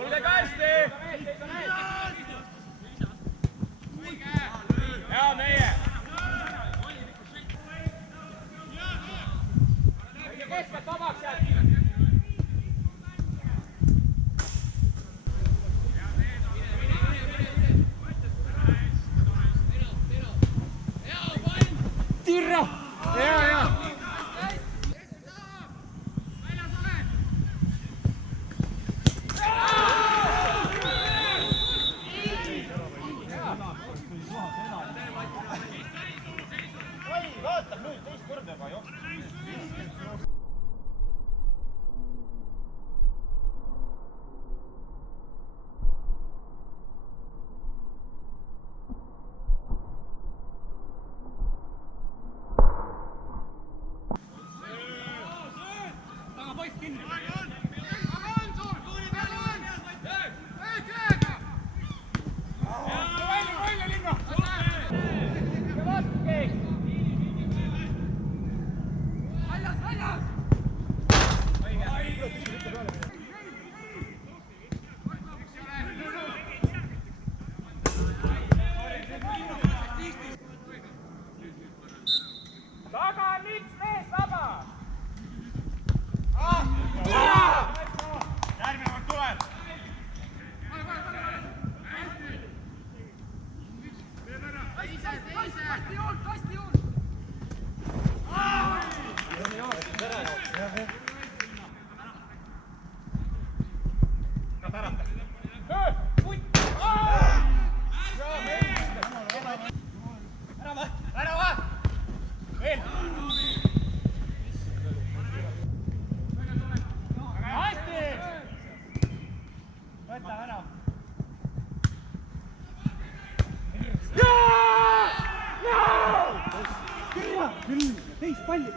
olge hästi! Hea meie! Keskelt vabaks jääb! Tirra! Hea! Vaatab nüüd teist korda juba jookseb. Taga poiss kinni! Taga on üks mees vaba! Järgmine kord tuleb! Kasti juurde! Teist palli!